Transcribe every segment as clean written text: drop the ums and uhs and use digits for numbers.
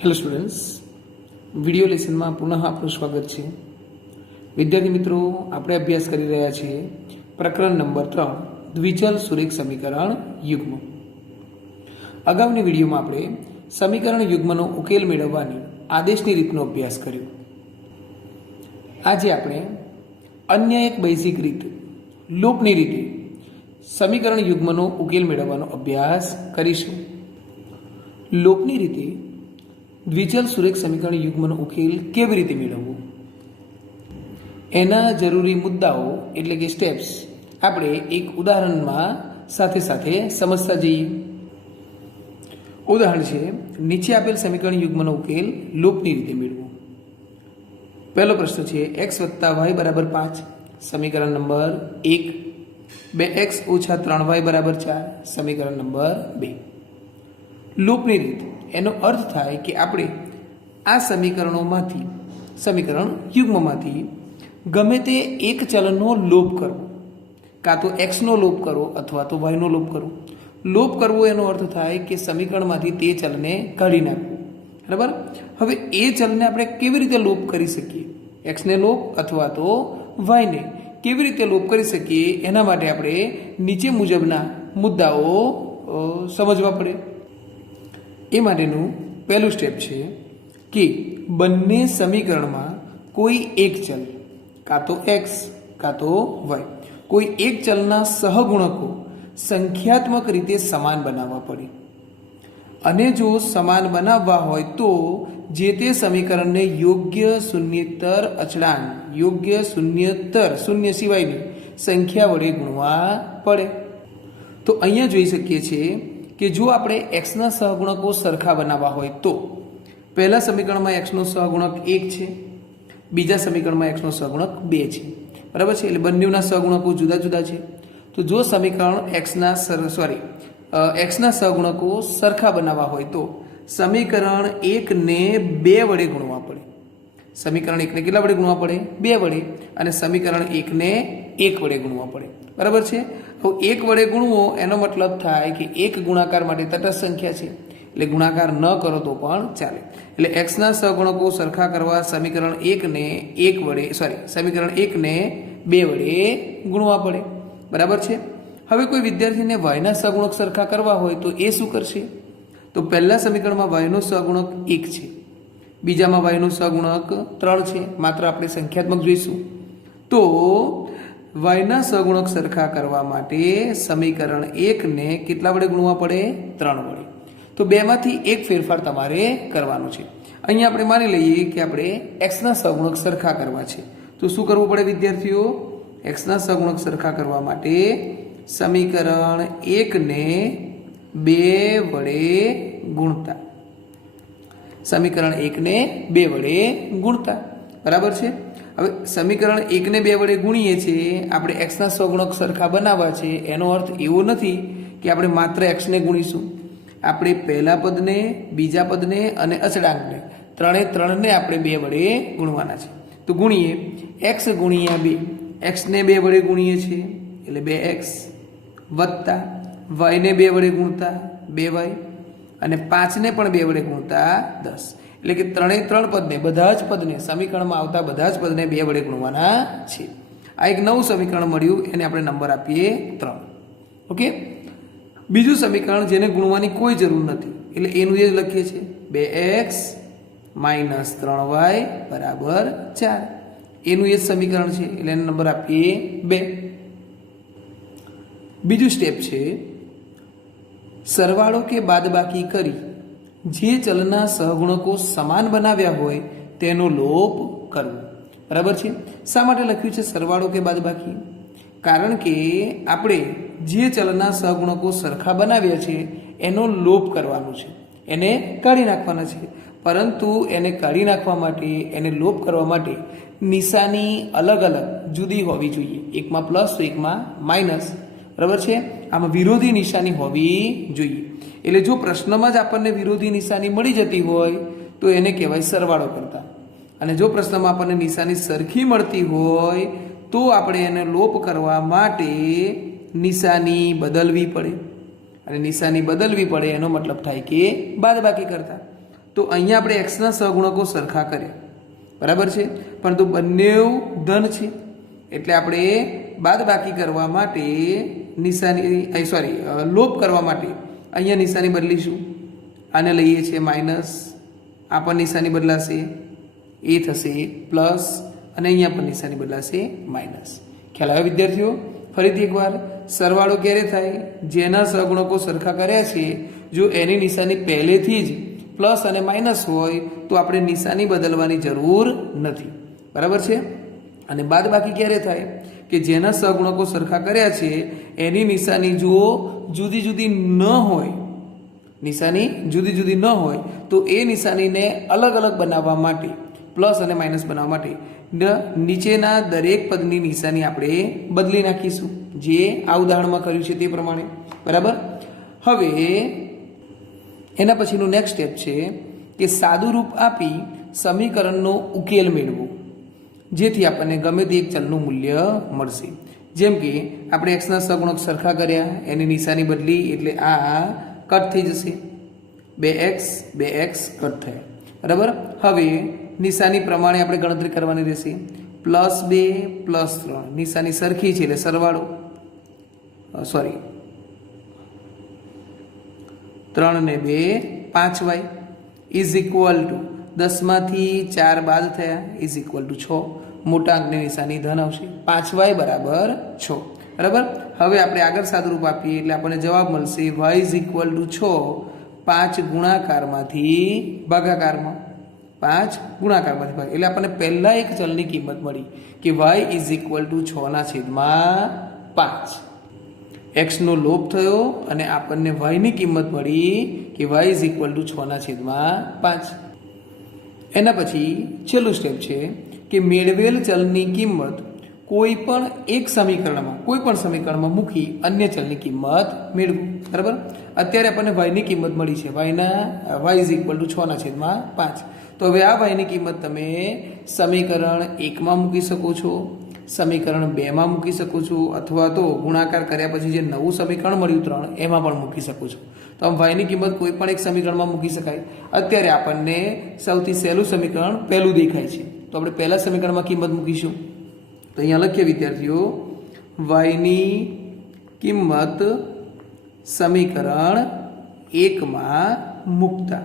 Hello students, video લેસનમાં પુનઃ આપનું સ્વાગત છે. વિદ્યાર્થી મિત્રો, આપણે અભ્યાસ કરી રહ્યા છીએ પ્રકરણ નંબર 3 દ્વિચલ સુરેખ સમીકરણ યુગ્મ. અગાઉની વિડીયોમાં આપણે સમીકરણ યુગ્મનો ઉકેલ મેળવવાની આદેશની રીતનો અભ્યાસ કર્યો. આજે આપણે અન્ય એક બેઝિક રીત, લૂપની રીતે સમીકરણ યુગ્મનો ઉકેલ મેળવવાનો અભ્યાસ કરીશું. લૂપની રીતે દ્વિચલ સુરેખ સમીકરણ યુગ્મનો ઉકેલ કેવી રીતે મેળવવો, એના જરૂરી મુદ્દાઓ એટલે કે સ્ટેપ્સ આપણે એક ઉદાહરણમાં સાથે સાથે સમજતા જઈએ. ઉદાહરણ છે, નીચે આપેલ સમીકરણ યુગ્મનો ઉકેલ લૂપની રીતે મેળવો. પહેલો પ્રશ્ન છે, x + y = 5, સમીકરણ નંબર 1. 2x - 3y = 4, સમીકરણ નંબર 2. લૂપની રીત એનો અર્થ થાય કે આપણે આ સમીકરણ યુગ્મમાંથી ગમે તે એક ચલનો લોપ કરવો, કાં તો એક્સનો લોપ કરો અથવા તો વાયનો લોપ કરો. લોપ કરવો એનો અર્થ થાય કે સમીકરણમાંથી તે ચલને કાઢી નાખવું. બરાબર. હવે એ ચલને આપણે કેવી રીતે લોપ કરી શકીએ, એક્સને લોપ અથવા તો વાયને કેવી રીતે લોપ કરી શકીએ, એના માટે આપણે નીચે મુજબના મુદ્દાઓ સમજવા પડે. એ માટેનું પહેલું સ્ટેપ છે કે બંને સમીકરણમાં કોઈ એક ચલ, કાં તો એક્સ કાં તો વાય, કોઈ એક ચલના સહગુણકો સંખ્યાત્મક રીતે સમાન બનાવવા પડે. અને જો સમાન બનાવવા હોય તો જે તે સમીકરણને યોગ્ય શૂન્યેતર અચળાંક, યોગ્ય શૂન્યેતર શૂન્ય સિવાયની સંખ્યા વડે ગુણવા પડે. તો અહીંયા જોઈ શકીએ છીએ કે જો આપણે એક્સના સહગુણકો સરખા બનાવવા હોય તો પહેલા સમીકરણમાં એક્સનો સહગુણક 1 છે, બીજા સમીકરણમાં એક્સનો સહગુણક 2 છે. બરાબર છે. એટલે બંનેના સહગુણકો જુદા જુદા છે. તો જો સમીકરણ એક્સના સહગુણકો સરખા બનાવવા હોય તો સમીકરણ 1ને 2 વડે ગુણવા પડે. સમીકરણ 1ને કેટલા વડે ગુણવા પડે? 2 વડે. અને સમીકરણ 1ને 1 વડે ગુણવા પડે. બરાબર છે. તો 1 વડે ગુણવો એનો મતલબ થાય કે 1 ગુણાકાર માટે તટસ્થ સંખ્યા છે, એટલે ગુણાકાર ન કરો તો પણ ચાલે. એટલે એક્સના સહગુણકો સરખા કરવા સમીકરણ 1ને 2 વડે ગુણવા પડે. બરાબર છે. હવે કોઈ વિદ્યાર્થીને વાયના સહગુણક સરખા કરવા હોય તો એ શું કરશે? તો પહેલા સમીકરણમાં વાયનો સહગુણક 1 છે, બીજામાં વાયનો સહગુણક 3 છે. માત્ર આપણે સંખ્યાત્મક જોઈશું. તો વાયના સહગુણક સરખા કરવા માટે સમીકરણ 1ને કેટલા વડે ગુણવા પડે? 3 વડે. તો બેમાંથી એક ફેરફાર તમારે કરવાનો છે. અહીંયા આપણે માની લઈએ કે આપણે એક્સના સહગુણક સરખા કરવા છે. તો શું કરવું પડે વિદ્યાર્થીઓ? એક્સના સહગુણક સરખા કરવા માટે સમીકરણ 1ને 2 વડે ગુણતા, સમીકરણ 1ને 2 વડે ગુણતા. બરાબર છે. હવે સમીકરણ 1ને 2 વડે ગુણીએ છીએ, આપણે એક્સના સહગુણક સરખા બનાવવા છે. એનો અર્થ એવો નથી કે આપણે માત્ર એક્સને ગુણીશું. આપણે પહેલા પદને, બીજા પદને અને અચળાંકને ત્રણને આપણે 2 વડે ગુણવાના છે. તો ગુણીએ એક્સ ગુણ્યા 2, એક્સને 2 વડે ગુણીએ છીએ એટલે 2x વત્તા વાયને 2 વડે ગુણતા 2y અને 5ને પણ 2 વડે ગુણતા 10. એટલે કે ત્રણ પદને, બધા જ પદને, સમીકરણમાં આવતા બધા જ પદને 2 વડે ગુણવાના છે. આ એક નવું સમીકરણ મળ્યું, એને આપણે નંબર આપીએ 3. ઓકે. બીજું સમીકરણ જેને ગુણવાની કોઈ જરૂર નથી, એટલે એનું એ જ લખીએ છીએ 2x - 3y = 4. એનું એ જ સમીકરણ છે, એટલે એને નંબર આપીએ 2. બીજું સ્ટેપ છે, સરવાળો કે બાદબાકી કરી જે ચલના સહગુણકો સમાન બનાવ્યા હોય તેનો લોપ કરવો. બરાબર છે. શા માટે લખ્યું છે સરવાળો કે બાદબાકી? કારણ કે આપણે જે ચલના સહગુણકો સરખા બનાવ્યા છે એનો લોપ કરવાનો છે, એને કાઢી નાખવાના છે. પરંતુ એને કાઢી નાખવા માટે, એને લોપ કરવા માટે નિશાની અલગ અલગ જુદી હોવી જોઈએ. એકમાં પ્લસ તો એકમાં માઇનસ. બરાબર છે. આમાં વિરોધી નિશાની હોવી જોઈએ. એટલે જો પ્રશ્નમાં જ આપણને વિરોધી નિશાની મળી જતી હોય તો એને કહેવાય સરવાળો કરતા. અને જો પ્રશ્નમાં આપણને નિશાની સરખી મળતી હોય તો આપણે એને લોપ કરવા માટે નિશાની બદલવી પડે. અને નિશાની બદલવી પડે એનો મતલબ થાય કે બાદબાકી કરતા. તો અહીંયા આપણે એક્સના સહગુણકો સરખા કર્યા, બરાબર છે, પરંતુ બંને ધન છે એટલે આપણે બાદબાકી કરવા માટે લોપ કરવા માટે અહીંયા નિશાની બદલીશું. આને લઈએ છીએ માઇનસ, આ પણ નિશાની બદલાશે, એ થશે પ્લસ, અને અહીંયા પણ નિશાની બદલાશે માઇનસ. ખ્યાલ આવે વિદ્યાર્થીઓ? ફરીથી એકવાર, સરવાળો ક્યારે થાય? જેના સહગુણકો સરખા કર્યા છે જો એની નિશાની પહેલેથી જ પ્લસ અને માઇનસ હોય તો આપણે નિશાની બદલવાની જરૂર નથી, બરાબર છે. અને બાદબાકી ક્યારે થાય? કે જેના સહગુણકો સરખા કર્યા છે એની નિશાની જો જુદી જુદી ન હોય, નિશાની જુદી જુદી ન હોય તો એ નિશાનીને અલગ અલગ બનાવવા માટે, પ્લસ અને માઇનસ બનાવવા માટે નીચેના દરેક પદની નિશાની આપણે બદલી નાખીશું, જે આ ઉદાહરણમાં કર્યું છે તે પ્રમાણે, બરાબર. હવે એના પછીનું નેક્સ્ટ સ્ટેપ છે કે સાદું રૂપ આપી સમીકરણનો ઉકેલ મેળવો જેથી આપણને ગમે તે એક ચલનું મૂલ્ય મળશે. જેમ કે આપણે એક્સના સહગુણક સરખા કર્યા, એની નિશાની બદલી એટલે આ કટ થઈ જશે, 2x કટ થયા, બરાબર. હવે નિશાની પ્રમાણે આપણે ગણતરી કરવાની રહેશે. +2 +3 નિશાની સરખી છે એટલે સરવાળો, 3 ને 2 5y ઇઝ ઇક્વલ ટુ 10 માંથી 4 બાદ થયા ઇઝ ઇક્વલ ટુ 6. મોટા અંકની નિશાની ધન આવશે. 5y બરાબર 6, બરાબર. હવે આપણે આગળ સાદુરૂપ આપીએ એટલે આપણને જવાબ મળશે y ઇઝ ઇક્વલ ટુ 6. 5 ગુણાકારમાંથી ભાગાકારમાં, 5 ગુણાકારમાંથી ભાગ એટલે આપણને પહેલા એક ચલની કિંમત મળી કે y ઇઝ ઇક્વલ ટુ 6/5. એક્સનો લોપ થયો અને આપણને વાયની કિંમત મળી કે y ઇઝ ઇક્વલ ટુ 6/5. એના પછી છેલ્લું સ્ટેપ છે કે મેળવેલ ચલની કિંમત કોઈ પણ સમીકરણમાં મૂકી અન્ય ચલની કિંમત મેળવું, બરાબર. અત્યારે આપણને વાયની કિંમત મળી છે, y ઇઝ ઇક્વલ ટુ 6/5. તો હવે આ વાયની કિંમત તમે સમીકરણ 1માં મૂકી શકો છો, સમીકરણ 2માં મૂકી શકો છો, અથવા તો ગુણાકાર કર્યા પછી જે નવું સમીકરણ મળ્યું 3 એમાં પણ મૂકી શકો છો. તો આમ વાયની કિંમત કોઈ પણ એક સમીકરણમાં મૂકી શકાય. અત્યારે આપણને સૌથી સહેલું સમીકરણ પહેલું દેખાય છે તો આપણે પહેલા સમીકરણમાં કિંમત મૂકીશું. તો અહીંયા લખીએ વિદ્યાર્થીઓ, વાયની કિંમત સમીકરણ 1માં મૂકતા,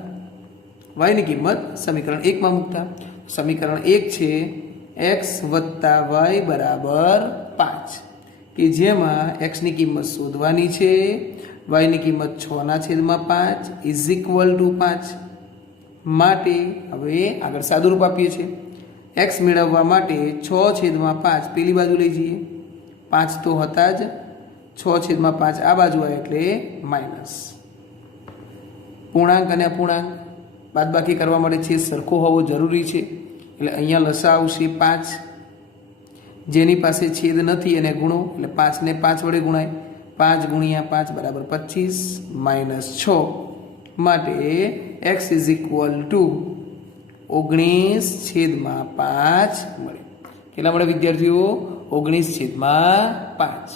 વાયની કિંમત સમીકરણ 1માં મૂકતા સમીકરણ 1 છે x વત્તા y બરાબર 5, કે જેમાં xની કિંમત શોધવાની છે, yની કિંમત 6/5 ઇઝ ઇક્વલ ટુ 5. માટે હવે આગળ સાદુરૂપ આપીએ છીએ. x મેળવવા માટે 6/5 પેલી બાજુ લઈ જઈએ, 5 તો હતા જ, 6/5 આ બાજુ આવે એટલે માઇનસ. પૂર્ણાંક અને અપૂર્ણાંક બાદબાકી કરવા માટે છે સરખો હોવો જરૂરી છે એટલે અહીંયા લસા આવશે 5. જેની પાસે છેદ નથી એને ગુણો એટલે 5 ને 5 વડે ગુણાય, 5 ગુણ્યા 5 બરાબર 25 -6. માટે x ઇઝ ઇક્વલ ટુ 19/5 મળે. કેટલા મળે વિદ્યાર્થીઓ? 19/5.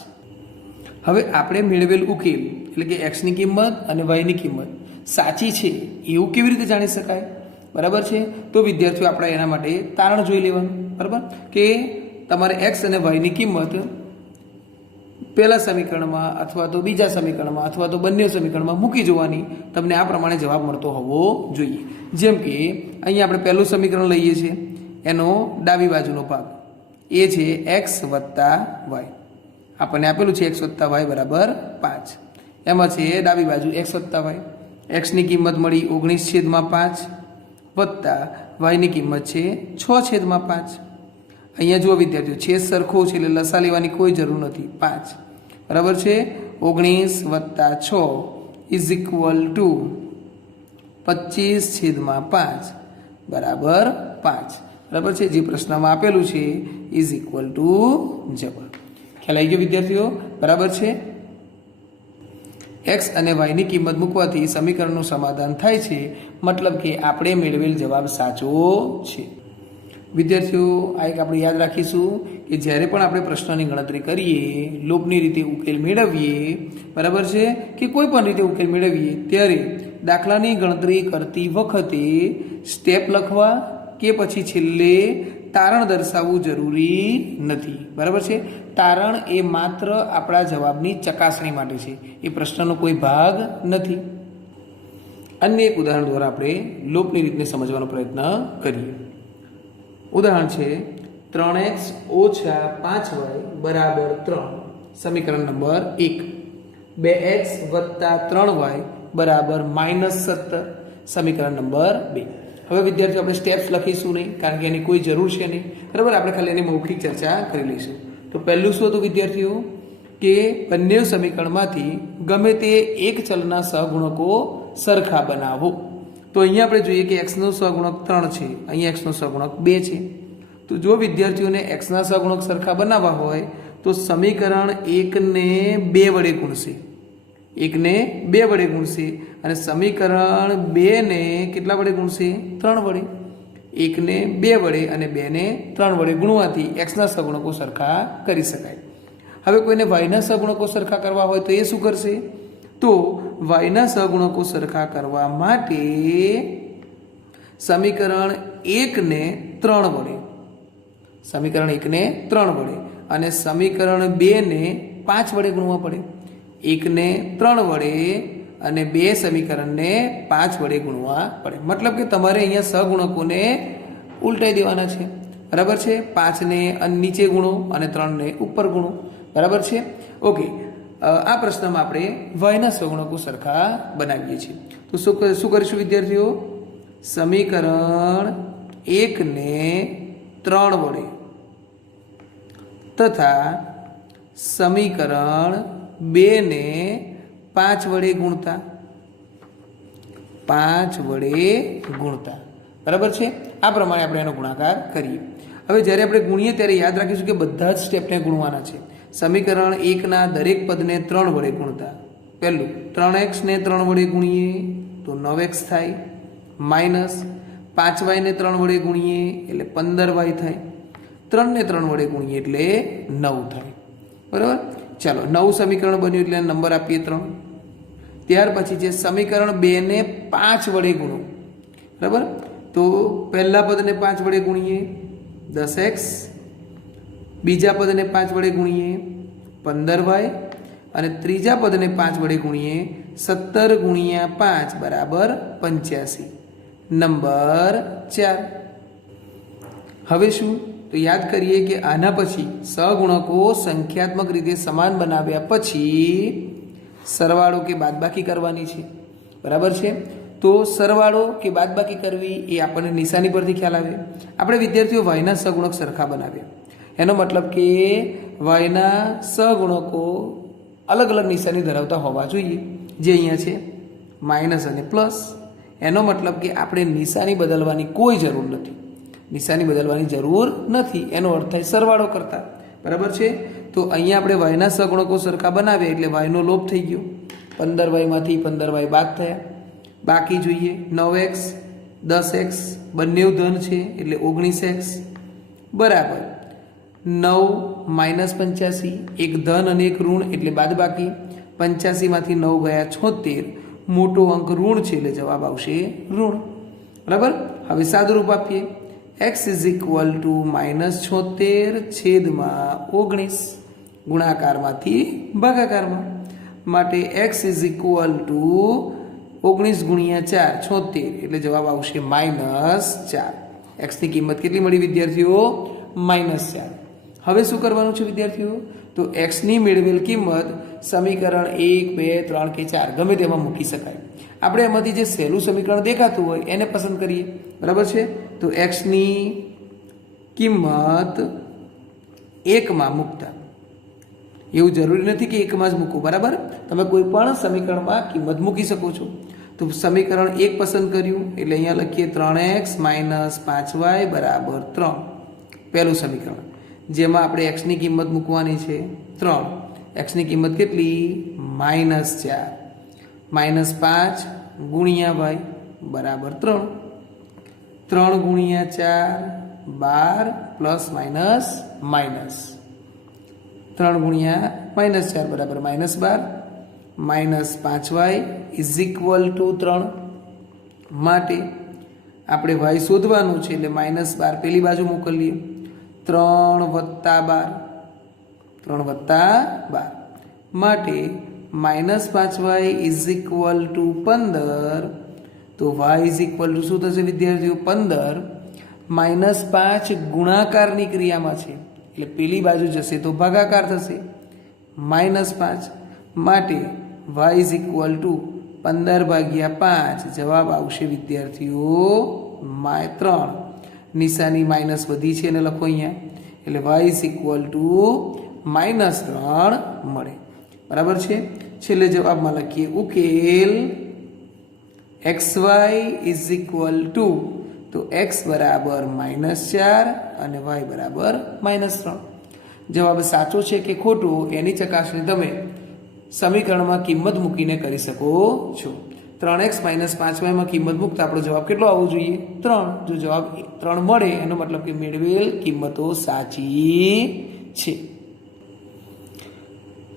હવે આપણે મેળવેલ ઉકેલ એટલે કે એક્સની કિંમત અને વાયની કિંમત સાચી છે એવું કેવી રીતે જાણી શકાય? બરાબર છે. તો વિદ્યાર્થીઓ આપણે એના માટે તારણ જોઈ લેવાનું, બરાબર, કે તમારે એક્સ અને વાયની કિંમત પહેલા સમીકરણમાં અથવા તો બીજા સમીકરણમાં અથવા તો બંને સમીકરણમાં મૂકી જોવાની, તમને આ પ્રમાણે જવાબ મળતો હોવો જોઈએ. જેમ કે અહીંયા આપણે પહેલું સમીકરણ લઈએ છીએ, એનો ડાબી બાજુનો ભાગ એ છે એક્સ વત્તા વાય, આપણને આપેલું છે એક્સ વત્તા વાય બરાબર 5. એમાં છે ડાબી બાજુ એક્સ વત્તા વાય, એક્સની કિંમત મળી 19/5 વત્તા વાયની કિંમત છે 6/5. અહીંયા જુઓ વિદ્યાર્થીઓ, છેદ સરખો છે એટલે લસા લેવાની કોઈ જરૂર નથી, 5, બરાબર છે. 19 + 6 ઇઝ ઇક્વલ ટુ 25/5 બરાબર 5, બરાબર છે. જે પ્રશ્નમાં આપેલું છે ઇઝ ઇક્વલ ટુ જવાબ. ખ્યાલ આવી ગયો વિદ્યાર્થીઓ? બરાબર છે. એક્સ અને વાયની કિંમત મૂકવાથી સમીકરણનું સમાધાન થાય છે, મતલબ કે આપણે મેળવેલ જવાબ સાચો છે. વિદ્યાર્થીઓ આ એક આપણે યાદ રાખીશું કે જ્યારે પણ આપણે પ્રશ્નની ગણતરી કરીએ, લોપની રીતે ઉકેલ મેળવીએ, બરાબર છે, કે કોઈ પણ રીતે ઉકેલ મેળવીએ ત્યારે દાખલાની ગણતરી કરતી વખતે સ્ટેપ લખવા કે પછી છેલ્લે તારણ દર્શાવવું જરૂરી નથી. બરાબર છે. તારણ એ માત્ર આપણા જવાબની ચકાસણી માટે છે, એ પ્રશ્નનો કોઈ ભાગ નથી. અન્ય એક ઉદાહરણ દ્વારા આપણે લોપની રીતને સમજવાનો પ્રયત્ન કરીએ. ઉદાહરણ છે 3x ઓછા 5y બરાબર 3, સમીકરણ નંબર 1. 2x વત્તા 3y બરાબર -17, સમીકરણ નંબર 2. હવે વિદ્યાર્થીઓ આપણે સ્ટેપ્સ લખીશું નહીં, કારણ કે એની કોઈ જરૂર છે નહીં. બરાબર, આપણે ખાલી એની મૌખિક ચર્ચા કરી લઈશું. તો પહેલું શું હતું વિદ્યાર્થીઓ કે બંને સમીકરણમાંથી ગમે તે એક ચલના સહગુણકો સરખા બનાવો. તો અહીંયા આપણે જોઈએ કે એક્સનો સહગુણક 3 છે, અહીંયા એક્સનો સહગુણક 2 છે. તો જો વિદ્યાર્થીઓને એક્સના સહગુણક સરખા બનાવવા હોય તો સમીકરણ 1ને 2 વડે ગુણશે, 1ને 2 વડે ગુણશે, અને સમીકરણ 2ને કેટલા વડે ગુણશે? 3 વડે. 1ને 2 વડે અને 2ને 3 વડે ગુણવાથી એક્સના સહગુણકો સરખા કરી શકાય. હવે કોઈને વાયના સહગુણકો સરખા કરવા હોય તો એ શું કરશે? તો વાયના સહગુણકો સરખા કરવા માટે સમીકરણ 1ને 3 વડે, સમીકરણ 1ને 3 વડે અને સમીકરણ 2ને 5 વડે ગુણવા પડે. 1ને 3 વડે અને 2 સમીકરણને 5 વડે ગુણવા પડે. મતલબ કે તમારે અહીંયા સહગુણકોને ઉલટાઈ દેવાના છે. બરાબર છે. 5ને નીચે ગુણો અને 3ને ઉપર ગુણો. બરાબર છે. ઓકે, આ પ્રશ્નમાં આપણે વાયના સહગુણકો સરખા બનાવીએ છીએ. તો શું કરીશું વિદ્યાર્થીઓ? સમીકરણ 1ને 3 વડે તથા સમીકરણ 2ને 5 વડે ગુણતા, 5 વડે ગુણતા. બરાબર છે. આ પ્રમાણે આપણે એનો ગુણાકાર કરીએ. હવે જ્યારે આપણે ગુણીએ ત્યારે યાદ રાખીશું કે બધા જ સ્ટેપને ગુણવાના છે. સમીકરણ 1ના દરેક પદને 3 વડે ગુણતા. પહેલું 3x ને 3 વડે ગુણીએ તો 9x થાય, માઇનસ 5y ને 3 વડે ગુણીએ એટલે 15y થાય, 3 ને 3 વડે ગુણીએ એટલે 9 થાય. બરાબર. ચાલો, નવું સમીકરણ બન્યું એટલે નંબર આપીએ 3. ત્યાર પછી છે સમીકરણ 2ને 5 વડે ગુણો. બરાબર. તો પહેલા પદને 5 વડે ગુણીએ 10x, બીજા પદને 5 વડે ગુણીએ 15y અને ત્રીજા પદને 5 વડે ગુણીએ 17 ગુણ્યા 5 બરાબર 85, નંબર 4. હવે શું? તો યાદ કરીએ કે આના પછી સહગુણકો સંખ્યાત્મક રીતે સમાન બનાવ્યા પછી સરવાળો કે બાદબાકી કરવાની છે. બરાબર છે. તો સરવાળો કે બાદબાકી કરવી એ આપણને નિશાની પરથી ખ્યાલ આવે. આપણે વિદ્યાર્થીઓ વાયના સહગુણક સરખા બનાવ્યા, એનો મતલબ કે વાયના સહગુણકો અલગ અલગ નિશાની ધરાવતા હોવા જોઈએ, જે અહીંયા છે માઇનસ અને પ્લસ. એનો મતલબ કે આપણે નિશાની બદલવાની કોઈ જરૂર નથી, નિશાની બદલવાની જરૂર નથી. એનો અર્થ થાય સરવાળો કરતા. બરાબર છે. તો અહીંયા આપણે વાયના સહગુણકો સરખા બનાવ્યા એટલે વાયનો લોપ થઈ ગયો. 15yમાંથી 15y બાદ થયા. બાકી જોઈએ 9x 10x, બંને ધન છે એટલે 19x બરાબર 9 માઇનસ 85, એક ધન અને એક ઋણ એટલે બાદ બાકી. 85માંથી 9 ગયા 76, મોટો અંક ઋણ છે એટલે જવાબ આવશે ઋણ. બરાબર. હવે સાદુરૂપ આપીએ. x -76 છેદમાં 19 ગુણાકારમાંથી ભાગાકારમાં. માટે x 19 ગુણ્યા 4 76 એટલે જવાબ આવશે -4. એક્સની કિંમત કેટલી મળી વિદ્યાર્થીઓ? -4. હવે શું કરવાનું છે વિદ્યાર્થીઓ? તો એક્સની મેળવેલ કિંમત સમીકરણ 1 2 3 કે 4 ગમે તેમાં મૂકી શકાય. આપણે એમાંથી જે સહેલું સમીકરણ દેખાતું હોય એને પસંદ કરીએ. બરાબર છે. તો એક્સની કિંમત 1માં મૂકતા, એવું જરૂરી નથી કે 1માં જ મૂકો. બરાબર. તમે કોઈ પણ સમીકરણમાં કિંમત મૂકી શકો છો. તો સમીકરણ 1 પસંદ કર્યું એટલે અહીંયા લખીએ 3x - 5y બરાબર 3, પહેલું સમીકરણ, જેમાં આપણે એક્સની કિંમત મૂકવાની છે 3. એક્સની કિંમત કેટલી? -4. -5 ગુણ્યા y બરાબર 3. 3 ગુણ્યા 4 12 પ્લસ માઇનસ 3 ગુણ્યા -4 બરાબર -12. -5y ઇઝ ઇક્વલ ટુ 3 માટે આપણે y શોધવાનું છે એટલે -12 પેલી બાજુ મોકલીએ 3 + 12 માટે -5y ઇઝ ઇક્વલ ટુ 15 તો y ઇઝ ઇક્વલ ટુ શું થશે વિદ્યાર્થીઓ 15 -5 ગુણાકારની ક્રિયામાં છે એટલે પેલી બાજુ જશે તો ભાગાકાર થશે -5 માટે y ઇઝ ઇક્વલ ટુ 15/5 જવાબ આવશે વિદ્યાર્થીઓ 3 નિશાની માઇનસ વધી છે અને લખો અહીંયા એટલે y ઇઝ ઇક્વલ ટુ -3 મળે બરાબર છે છેલ્લે જવાબમાં લખીએ ઉકેલ xy ઇઝ ઇક્વલ ટુ તો x બરાબર -4 અને y બરાબર -3 જવાબ સાચો છે કે ખોટો એની ચકાસણી તમે સમીકરણમાં કિંમત મૂકીને કરી શકો છો 3x - 5y માં કિંમત મૂકતા આપણો જવાબ કેટલો આવવો જોઈએ 3 જો જવાબ 3 મળે એનો મતલબ કે મેળવેલ કિંમતો સાચી છે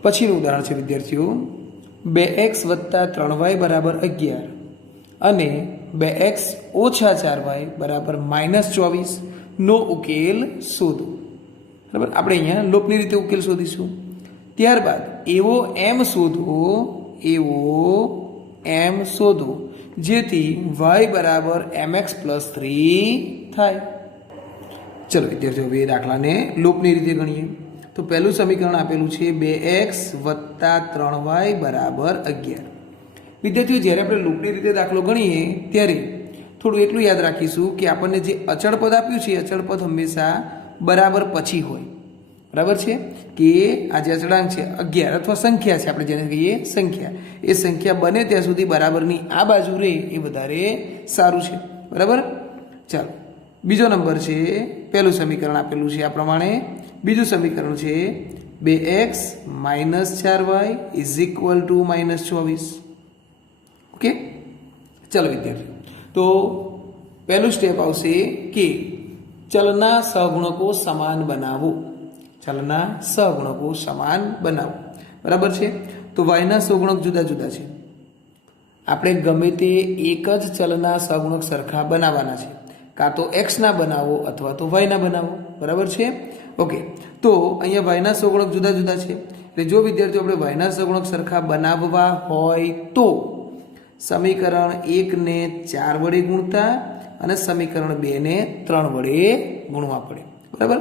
પછીનું ઉદાહરણ છે વિદ્યાર્થીઓ 2x + 3y બરાબર 11 અને 2x - 4y બરાબર -24 નો ઉકેલ શોધો બરાબર આપણે અહીંયા લોપની રીતે ઉકેલ શોધીશું ત્યારબાદ એવો m શોધો જેથી y બરાબર mx + 3 થાય ચલો વિદ્યાર્થીઓ હવે દાખલાને લોપની રીતે ગણીએ તો પહેલું સમીકરણ આપેલું છે 2x + 3y બરાબર 11 વિદ્યાર્થીઓ જ્યારે આપણે લોપની રીતે દાખલો ગણીએ ત્યારે થોડું એટલું યાદ રાખીશું કે આપણને જે અચળ પદ આપ્યું છે અચળ પદ હંમેશા બરાબર પછી હોય બરાબર છે કે આ જે અચળાંક છે 11 અથવા સંખ્યા છે આપણે જેને કહીએ સંખ્યા એ સંખ્યા બને ત્યાં સુધી બરાબરની આ બાજુ રહે એ વધારે સારું છે બરાબર ચાલો બીજો નંબર છે પહેલું સમીકરણ આપેલું છે આ પ્રમાણે બીજું સમીકરણ છે 2x - 4y is equal to -24 okay ચાલો વિદ્યાર્થીઓ તો પહેલું સ્ટેપ આવશે કે ચલના સહગુણકો સમાન બનાવો બરાબર છે તો y ના સહગુણક જુદા જુદા છે આપણે ગમે તે એક જ ચલના સહગુણક સરખા બનાવવાના છે કાં તો x ના બનાવો અથવા તો y ના બનાવો બરાબર છે ઓકે તો અહીંયા y ના સહગુણક જુદા જુદા છે એટલે જો વિદ્યાર્થીઓ આપણે y ના સહગુણક સરખા બનાવવા હોય તો સમીકરણ 1 ને 4 વડે ગુણતા અને સમીકરણ 2 ને 3 વડે ગુણવા પડે બરાબર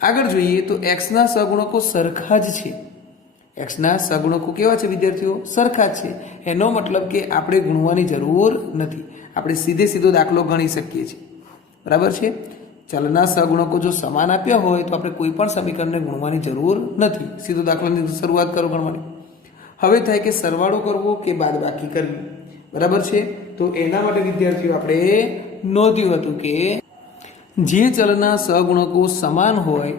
આગળ જોઈએ તો x ના સહગુણકો સરખા જ છે x ના સહગુણકો કેવા છે વિદ્યાર્થીઓ સરખા જ છે એનો મતલબ કે આપણે ગુણવાની જરૂર નથી આપણે સીધો દાખલો ગણી શકીએ છીએ બરાબર છે ચલના સહગુણકો જો સમાન આપ્યા હોય તો આપણે કોઈ પણ સમીકરણને ગુણવાની જરૂર નથી સીધો દાખલાની શરૂઆત કરો ગણવાની હવે થાય કે સરવાળો કરવો કે બાદબાકી કરવી બરાબર છે તો એના માટે વિદ્યાર્થીઓ આપણે નોંધ્યું હતું કે જે ચલના સહગુણકો સમાન હોય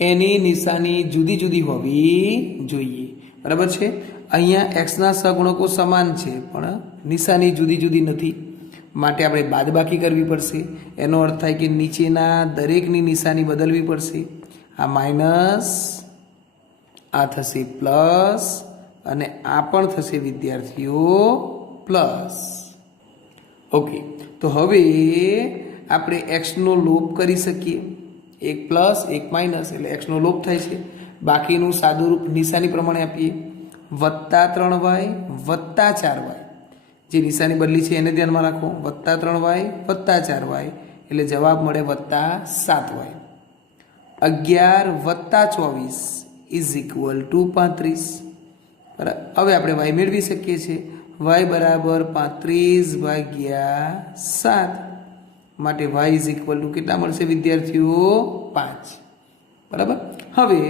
એની નિશાની જુદી જુદી હોવી જોઈએ બરાબર છે અહીંયા x ના સહગુણકો સમાન છે પણ નિશાની જુદી જુદી નથી માટે આપણે બાદબાકી કરવી પડશે એનો અર્થ થાય કે નીચેના દરેકની નિશાની બદલવી પડશે આ માઇનસ આ થશે પ્લસ અને આ પણ થશે વિદ્યાર્થીઓ પ્લસ ઓકે તો હવે આપણે x નો લોપ કરી શકીએ એક પ્લસ એક માઇનસ એટલે x નો લોપ થાય છે બાકીનું સાદું રૂપ નિશાની પ્રમાણે આપીએ +3y + 4y જે નિશાની બદલી છે એને ધ્યાનમાં રાખો +3y + 4y એટલે જવાબ મળે +7y 11 + 24 ઇઝ ઇક્વલ ટુ 35 બરાબર હવે આપણે y મેળવી શકીએ છીએ y બરાબર 35/7 માટે y ઇઝ ઇક્વલ ટુ કેટલા મળશે વિદ્યાર્થીઓ 5 બરાબર હવે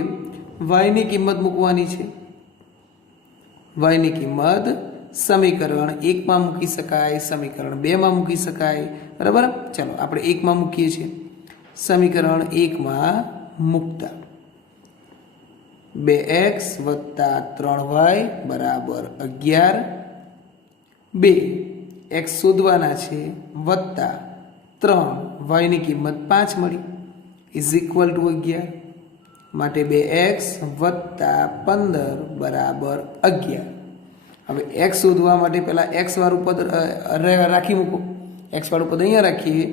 y ની કિંમત મૂકવાની છે y ની કિંમત સમીકરણ 1 માં મૂકી શકાય સમીકરણ 2 માં મૂકી શકાય બરાબર ચાલો આપણે 1 માં મૂકીએ છીએ સમીકરણ 1 માં મૂકતા 2x + 3y બરાબર 11 2 x શોધવાના છે વત્તા 3 y ની કિંમત 5 મળી ઇઝ ઇક્વલ ટુ 11 માટે 2x + 15 બરાબર 11 હવે એક્સ શોધવા માટે પહેલાં એક્સ વાળું પદ રાખી મૂકો, એક્સ વાળું પદ અહીંયા રાખીએ,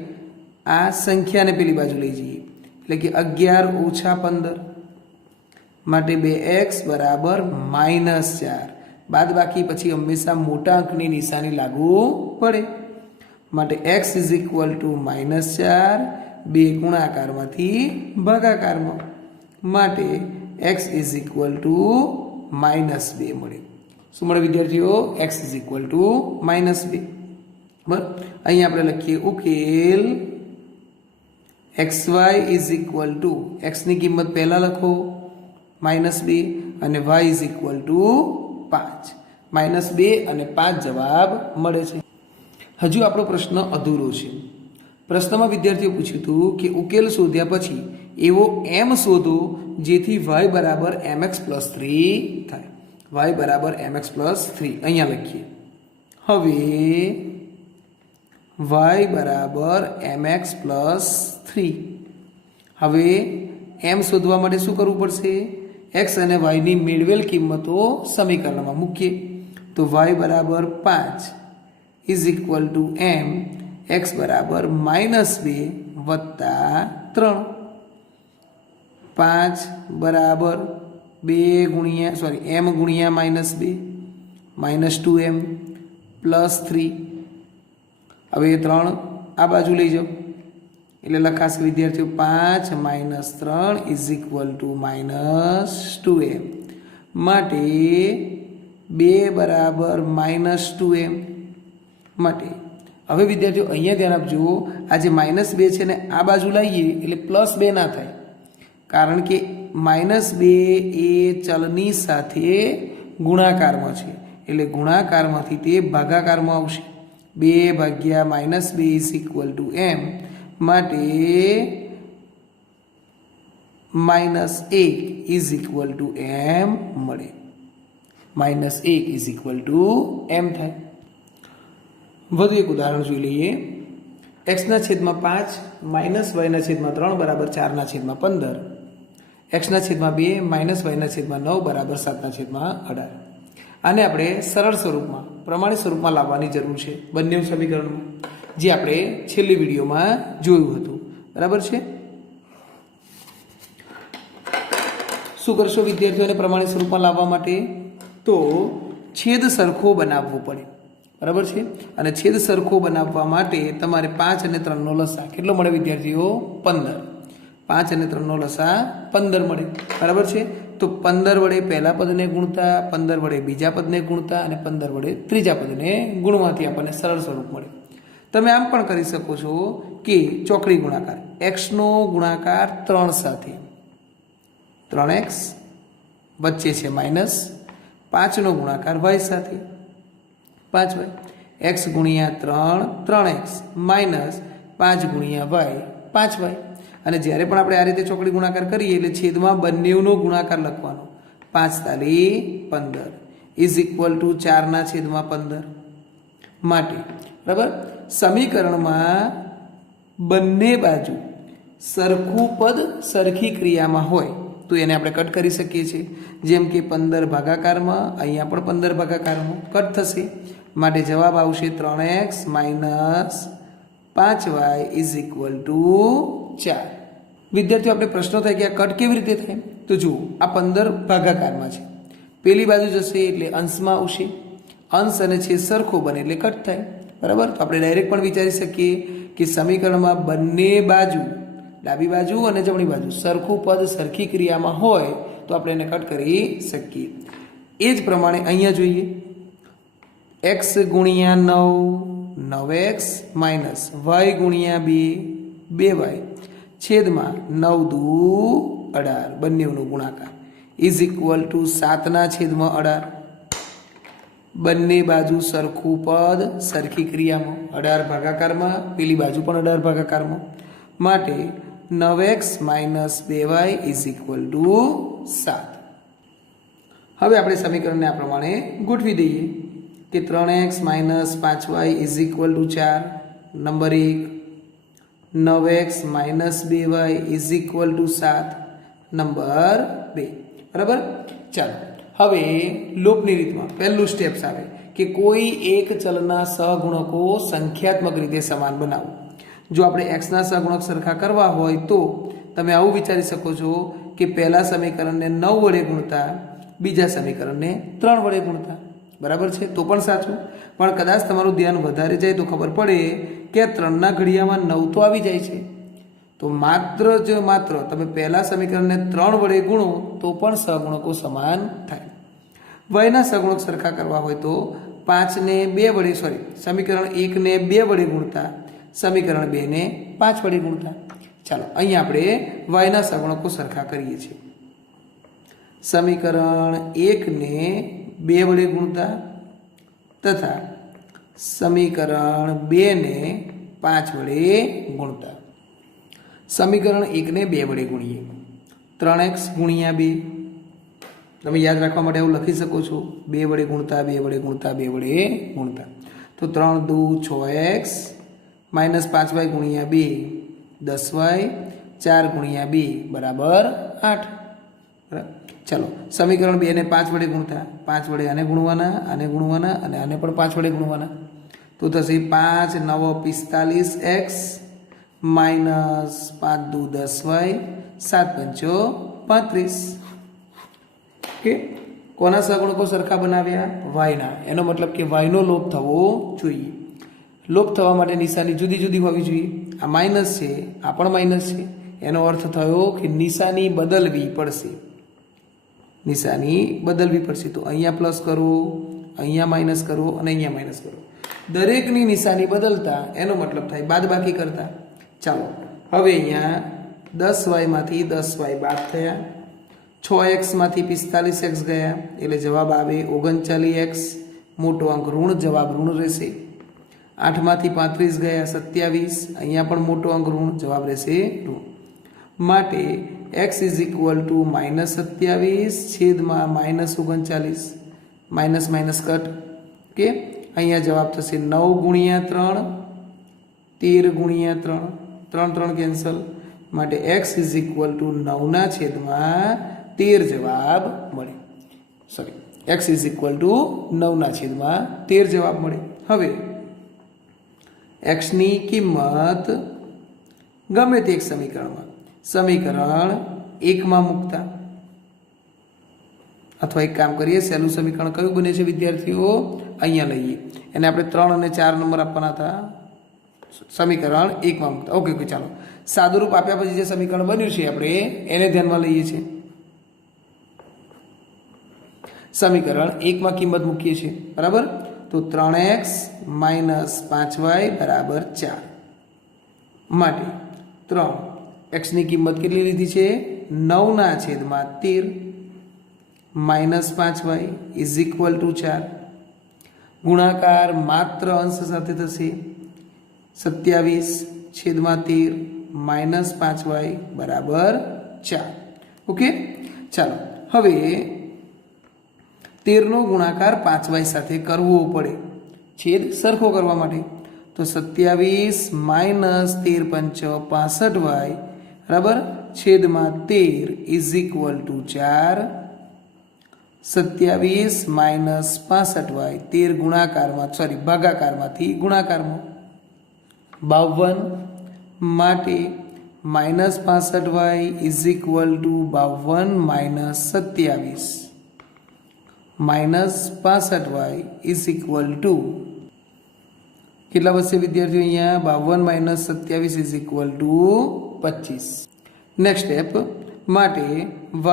આ સંખ્યાને પેલી બાજુ લઈ જઈએ એટલે કે 11 ઓછા 15 માટે 2x બરાબર -4. બાદ બાકી પછી હંમેશા મોટા અંકની નિશાની લાગુ પડે માટે x ઇઝ ઇક્વલ ટુ -4, 2 ગુણાકારમાંથી ભાગાકારમાં માટે x ઇઝ ઇક્વલ ટુ -2 મળે. શું મળે વિદ્યાર્થીઓ? x is equal to -2. બરાબર, અહીં આપણે લખીએ ઉકેલ xy ઇઝ ઇક્વલ ટુ, એક્સની કિંમત પહેલાં લખો -2 અને y ઇઝ ઇક્વલ ટુ 5. -2 અને 5 જવાબ મળે છે. હજુ આપણો પ્રશ્ન અધૂરો છે. પ્રશ્નમાં વિદ્યાર્થીઓ પૂછ્યું હતું કે ઉકેલ શોધ્યા પછી એવો m શોધો જેથી y બરાબર mx પ્લસ 3 થાય. y બરાબર mx પ્લસ 3 અહીંયા લખીએ. હવે y બરાબર mx પ્લસ 3. હવે m શોધવા માટે શું કરવું પડશે? x અને y ની મેળવેલ કિંમતો સમીકરણમાં મૂકીએ તો y બરાબર 5 is equal to m, x બરાબર -2 વત્તા 3. 5 બરાબર 2 ગુણ્યા m ગુણ્યા -2 -2m પ્લસ 3. હવે 3 આ બાજુ લઈ જાઓ એટલે લખાશે વિદ્યાર્થીઓ 5 - 3 ઇઝ ઇક્વલ ટુ -2m માટે 2 બરાબર -2m માટે. હવે વિદ્યાર્થીઓ અહીંયા ધ્યાન આપજો, આ જે -2 છે ને આ બાજુ લાવીએ એટલે +2 ના થાય, કારણ કે -2 એ ચલની સાથે ગુણાકારમાં છે એટલે ગુણાકારમાંથી તે ભાગાકારમાં આવશે. 2 ભાગ્યા -2 ઇઝ ઇક્વલ ટુ m માટે -1 ઇઝ ઇક્વલ ટુ m મળે. -1 ઇઝ ઇક્વલ ટુ m થાય. વધુ એક ઉદાહરણ જોઈ લઈએ. x/5 - y/3 બરાબર 4/15, x/2 - y/9 બરાબર 7/18. આને આપણે સરળ સ્વરૂપમાં, પ્રમાણિત સ્વરૂપમાં લાવવાની જરૂર છે બંને સમીકરણમાં, જે આપણે છેલ્લી વિડીયોમાં જોયું હતું. બરાબર છે? શું કરશો વિદ્યાર્થીઓને પ્રમાણિત સ્વરૂપમાં લાવવા માટે? તો છેદ સરખો બનાવવો પડે. બરાબર છે? અને છેદ સરખો બનાવવા માટે તમારે 5 અને 3નો લસા કેટલો મળે વિદ્યાર્થીઓ? 15. 5 અને 3નો લસા 15 મળે. બરાબર છે? તો 15 વડે પહેલા પદને ગુણતા, 15 વડે બીજા પદને ગુણતા અને 15 વડે ત્રીજા પદને ગુણવાથી આપણને સરળ સ્વરૂપ મળે. તમે આમ પણ કરી શકો છો કે ચોકડી ગુણાકાર, x નો ગુણાકાર 3 સાથે, 3x વચ્ચે છે માઇનસ, 5નો ગુણાકાર y સાથે 5y, x ગુણ્યા 3 3x માઇનસ 5 ગુણ્યા y 5y. અને જ્યારે પણ આપણે આ રીતે ચોકડી ગુણાકાર કરીએ એટલે છેદમાં બંનેનો ગુણાકાર લખવાનો. 5 તાલી 15 ઇઝ ઇક્વલ ટુ 4/15 માટે. બરાબર, સમીકરણમાં બંને બાજુ સરખું પદ સરખી ક્રિયામાં હોય તો એને આપણે કટ કરી શકીએ છીએ. જેમ કે 15 ભાગાકારમાં, અહીંયા પણ 15 ભાગાકારમાં કટ થશે માટે જવાબ આવશે 3x minus 5y is equal to 4. વિદ્યાર્થીઓ આપણે પ્રશ્નો થાય કે આ કટ કેવી રીતે થાય? તો જુઓ, આ 15 ભાગાકારમાં છે, પેલી બાજુ જશે એટલે અંશમાં આવશે, અંશ અને છેદ સરખો બને એટલે કટ થાય. બરાબર, તો આપણે ડાયરેક્ટ પણ વિચારી શકીએ કે સમીકરણમાં બંને બાજુ, ડાબી બાજુ અને જમણી બાજુ સરખું પદ સરખી ક્રિયામાં હોય તો આપણે એને કટ કરી શકીએ. એ જ પ્રમાણે અહીંયા જોઈએ, x ગુણ્યા 9 9x માઇનસ y ગુણ્યા 2 2y છેદમાં 9 દુ 18 બંનેનો ગુણાકાર ઇઝ ઇક્વલ ટુ 7/18. બંને બાજુ સરખું પદ સરખી ક્રિયામાં, 18 ભાગાકારમાં, પેલી બાજુ પણ 18 ભાગાકારમાં માટે 9x minus 2y is equal to 7. હવે આપણે સમીકરણને આ પ્રમાણે ગોઠવી દઈએ કે 3x minus 5y is equal to 4. Number 1, 9x minus 2y is equal to 7. Number 2. બરાબર, ચાલો હવે લોપની રીતમાં પહેલું સ્ટેપ્સ આવે કે કોઈ એક ચલના સહગુણકો સંખ્યાત્મક રીતે સમાન બનાવો. જો આપણે એક્સના સહગુણક સરખા કરવા હોય તો તમે આવું વિચારી શકો છો કે પહેલા સમીકરણને 9 વડે ગુણતા બીજા સમીકરણને 3 વડે ગુણતા. બરાબર છે, તો પણ સાચું. પણ કદાચ તમારું ધ્યાન વધારે જાય તો ખબર પડે કે 3ના ઘડિયામાં 9 તો આવી જાય છે. તો માત્ર તમે પહેલા સમીકરણને 3 વડે ગુણો તો પણ સહગુણકો સમાન થાય. વાયના સહગુણક સરખા કરવા હોય તો 5ને 2 વડે સમીકરણ 1ને 2 વડે ગુણતા સમીકરણ 2ને 5 વડે ગુણતા. ચાલો અહીંયા આપણે વાયના સહગુણકો સરખા કરીએ છીએ. સમીકરણ 1ને 2 વડે ગુણતા તથા સમીકરણ 2ને 5 વડે ગુણતા. સમીકરણ 1ને 2 વડે ગુણીએ 3x ગુણ્યા 2. તમે યાદ રાખવા માટે આવું લખી શકો છો, 2 વડે ગુણતા 2 વડે ગુણતા 2 વડે ગુણતા. તો 3 દુ 6x માઇનસ 5y ગુણ્યા 2 10y 4 ગુણ્યા 2 બરાબર 8. ચલો સમીકરણ 2ને 5 વડે ગુણતા 5 વડે આને ગુણવાના અને આને પણ 5 વડે ગુણવાના. તો થશે 5 9 45x માઇનસ 5 દુ 10y 7 પંચો 35. ઓકે, કોના સહગુણકો સરખા બનાવ્યા? વાયના. એનો મતલબ કે વાયનો લોપ થવો જોઈએ. લોપ થવા માટે નિશાની જુદી જુદી હોવી જોઈએ. આ માઇનસ છે, આ પણ માઇનસ છે. એનો અર્થ થયો કે નિશાની બદલવી પડશે. તો અહીંયા પ્લસ કરો, અહીંયા માઇનસ કરો અને અહીંયા માઇનસ કરો. દરેકની નિશાની બદલતા એનો મતલબ થાય બાદબાકી કરતા. ચાલો હવે અહીંયા 10y માંથી 10y બાદ થયા, 6x માંથી 45x ગયા એટલે જવાબ આવે 39x. મોટો અંક ઋણ, જવાબ ઋણ રહેશે. 8 માંથી 35 ગયા 27, અહીંયા પણ મોટો અંક ઋણ, જવાબ રહેશે ઋણ. માટે x ઇઝ ઇક્વલ ટુ -27 છેદમાં -39, માઇનસ માઇનસ કટ. ઓકે, અહીંયા જવાબ થશે 9 ગુણ્યા 3, 13 ગુણ્યા 3, 3 3 કેન્સલ. માટે x ઇઝ ઇક્વલ ટુ 9ના છેદમાં 13 જવાબ મળે. x ઇઝ ઇક્વલ ટુ 9ના છેદમાં 13 જવાબ મળે. હવે xની કિંમત ગમે તે એક સમીકરણ 1માં મૂકતા, અથવા એક કામ કરીએ, સહેલું સમીકરણ કયું બને છે વિદ્યાર્થીઓ? અહીંયા લઈએ. એને આપણે 3 અને 4 નંબર આપવાના હતા. સમીકરણ 1માં મૂકતા. ઓકે, ચાલો સાદુરૂપ આપ્યા પછી જે સમીકરણ બન્યું છે આપણે એને ધ્યાનમાં લઈએ છીએ. સમીકરણ 1માં કિંમત મૂકીએ છીએ. બરાબર, તો 3x માઇનસ 5y બરાબર 4. માટે 3xની કિંમત કેટલી લીધી છે? 9ના છેદમાં 13 minus 5y is equal to 4. ગુણાકાર માત્ર અંશ સાથે થશે. 27 છેદમાં 13 માઇનસ 5y બરાબર 4. ઓકે, ચાલો હવે 13નો ગુણાકાર 5y સાથે કરવો પડે છેદ સરખો કરવા માટે. તો 27 માઇનસ 13 પંચ 65y બરાબર છેદમાં 13 is equal to 4. 27 minus 65y 13 ભાગાકારમાંથી ગુણાકારમાં 52. માટે minus 65y is equal to 52 minus 27 minus 65y is equal to કેટલા વધશે વિદ્યાર્થીઓ? અહીંયા 52 minus 27 is equal to 25. Next step માટે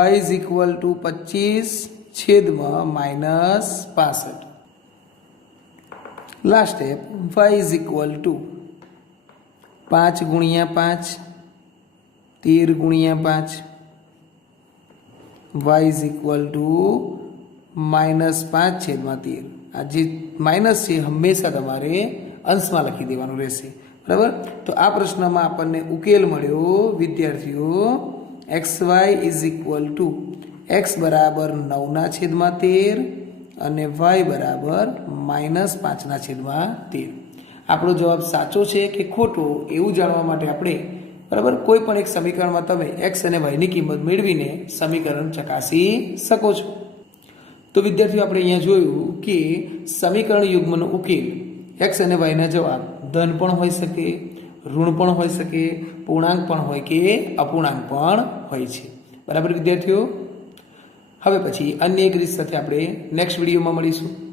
y ઇઝ ઇક્વલ ટુ 25 છેદમાં minus 65. Last step y is equal to 5 ગુણ્યા 5 13 ગુણ્યા 5 y is equal to minus 5 છેદમાં 13. આ જે માઇનસ છે હંમેશા તમારે અંશમાં લખી દેવાનું રહેશે. બરાબર, તો આ પ્રશ્નમાં આપણને ઉકેલ મળ્યો વિદ્યાર્થીઓ xy is equal to x બરાબર 9ના છેદમાં 13 અને y બરાબર માઇનસ 5ના છેદમાં 13. આપણો જવાબ સાચો છે કે ખોટો એવું જાણવા માટે આપણે બરાબર કોઈ પણ એક સમીકરણમાં તમે x અને y ની કિંમત મેળવીને સમીકરણ ચકાસી શકો છો. તો વિદ્યાર્થીઓ આપણે અહીંયા જોયું કે સમીકરણ યુગ્મનો ઉકેલ એક્સ અને વાયના જવાબ ધન પણ હોઈ શકે, ઋણ પણ હોઈ શકે, પૂર્ણાંક પણ હોય કે અપૂર્ણાંક પણ હોય છે. બરાબર વિદ્યાર્થીઓ? હવે પછી અન્ય એક રીત સાથે આપણે નેક્સ્ટ વિડીયોમાં મળીશું.